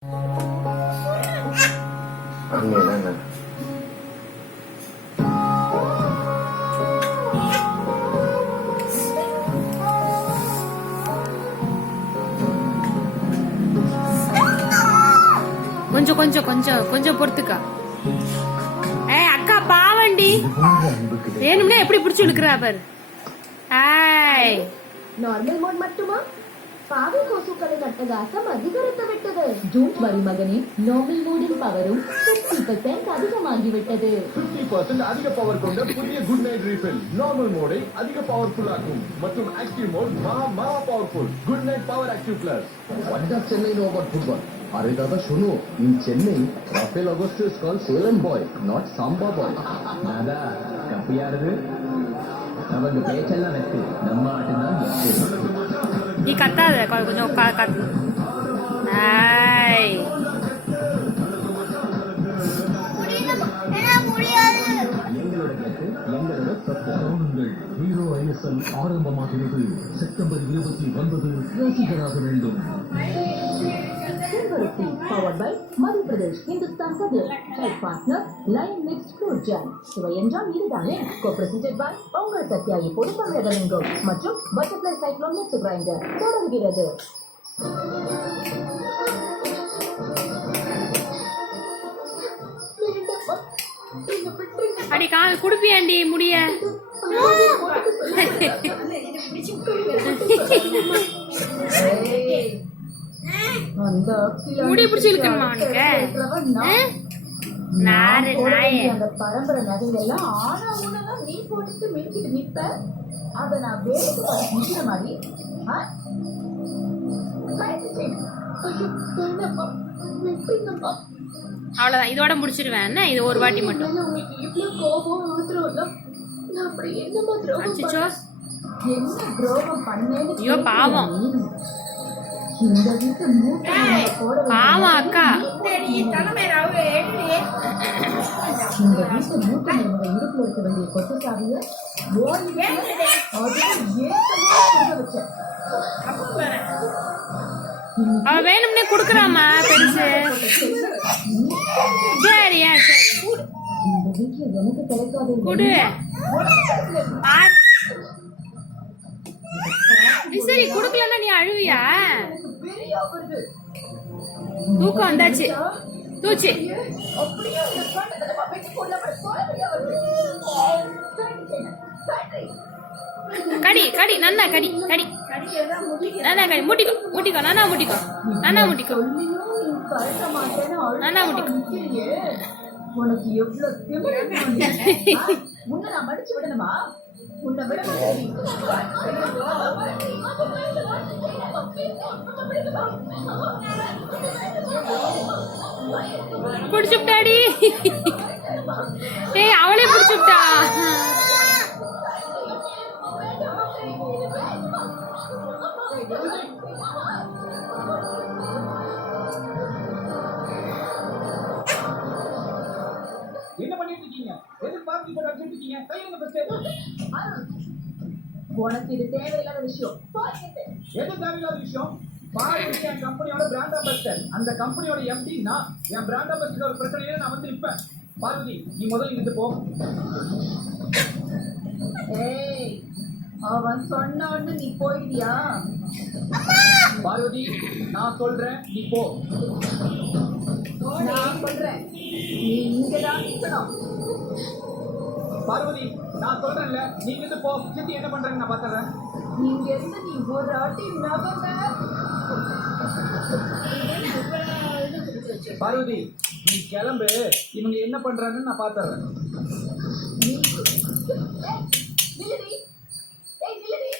கொஞ்சம் கொஞ்சம் கொஞ்சம் கொஞ்சம் பொறுத்துக்கா. அக்கா பாவண்டி வேணும்னா எப்படி பிடிச்சு இழுக்கிறா பாரு. நார்மல் மோட் மட்டுமா? பாவை கொசுக்களின் அட்டகாசம் அதிகரித்து விட்டது. டோன்ட் வரி மகனே, நார்மல் மோடின் பவரும் 50% அதிகமாகிவிட்டது. 50% அதிக பவர் கொண்ட புதிய குட் நைட் ரீஃபில் நார்மல் மோடை அதிக பவர்ஃபுல் ஆக்கும் மற்றும் ஆக்டிவ் மோட் மகா powerful good night power active plus. What does Chennai know about football? अरे दादा सुनो, in Chennai, Rafael Augusto is called Salem boy, not Samba boy. दादा कप यारது நமக்கு பேச்செல்லாம் வெத்து நம்ம ஆட்டுதான் வெத்து. நீ கத்தாத கொஞ்சம் கத்து. எங்களோட கத்து எங்களோட சத்தங்கள். ஹீரோ ஐஎஸ்எல் ஆரம்பமாகிறது. செப்டம்பர் 29 ரசிகராக வேண்டும். Powered by Madhya Pradesh Hindustan Sadir. Health partner Lion Mixed Fruit Jam. சுவையென்றால் இதுதானே. Co-presented by உங்கள் சத்யா இப்போது தமிழகமெங்கும் மற்றும் பட்டர்ஃப்ளை சைக்ளோன் மிக்ஸ் கிரைண்டர் தொடர்கிறது. அடி கால் குடுப்பியாண்டி முடிய. முடி பிடிச்சி இழுக்கணுமா அந்த பரம்பரை நகைகள்லாம் ஆனா உனதான் நீ போட்டுட்டு மிதிக்கிட்டு நிப்ப. அத நான் வேலைக்கு நிக்கிற மாதிரி அவ்வளவுதான், இதோட முடிச்சிருவேன். இது ஒரு வாட்டி மட்டும். உங்களுக்கு இவ்வளவு கோபம் ஆத்திரம் அப்படி என்னமா துரோகம் என்ன துரோகம் பண்ணேன்னு. ஐயோ பாவம் இந்த வீட்டு மூட்டை பாவம் அக்கா. இந்த வீட்டு மூட்டை இடுப்புல இருக்க வேண்டிய கொத்து சாவிய அவ வேணும்னே குடுக்கறாமா பெருசு. சரியா இந்த வீட்டுல எனக்கு கிடைக்காது குடு. சரி குடுக்கலன்னா நீ அழுவியா? தூக்கம் வந்தாச்சு. தூச்சு கடி கடி நன்னா கடி கடி நன்னா கடி. முட்டிக்கோ முட்டிக்கோ நன்னா முட்டிக்கோ நன்னா முட்டிக்கோ நன்னா முட்டிக்கோ. உனக்கு எவ்வளவு முன்ன நான் மடிச்சு விடணுமா? உன்னை விட பிடிச்சுட்டாடி. ஏய் அவளே பிடிச்சுட்டா. என்ன பண்ணிட்டு இருக்கீங்க? எதுக்கு பார்ட்டி போட்டு அடிச்சிட்டு இருக்கீங்க? கையில ஃபர்ஸ்ட். உனக்கு இது தேவையில்லாத விஷயம். எது தேவையில்லாத விஷயம்? பாருங்க, என் கம்பெனியோட பிராண்ட் அம்பாசிடர். அந்த கம்பெனியோட எம்டி நான். என் பிராண்ட் அம்பாசிடர் ஒரு பிரச்சனையில நான் வந்து நிப்பேன். பார்வதி, நீ முதல்ல இங்கிட்டு போ. ஏய், அவன் சொன்ன உடனே நீ போயிடியா? பார்வதி, நான் சொல்றேன், நீ போ. நான் சொல்றேன், நீ இங்கதான் நிக்கணும். பார்வதி, நான் சொல்றேன்ல, நீ இங்கிட்டு போ. சித்தி என்ன பண்றாங்க நான் பாத்துறேன். இங்க இருந்து நீ ஒரு ஆட்டி நகர்ந்த. பார்வதி, நீ கிளம்பு. இவங்க என்ன பண்றாங்கன்னு நான் பாத்துறேன். நில்லடி. ஏய் நில்லடி.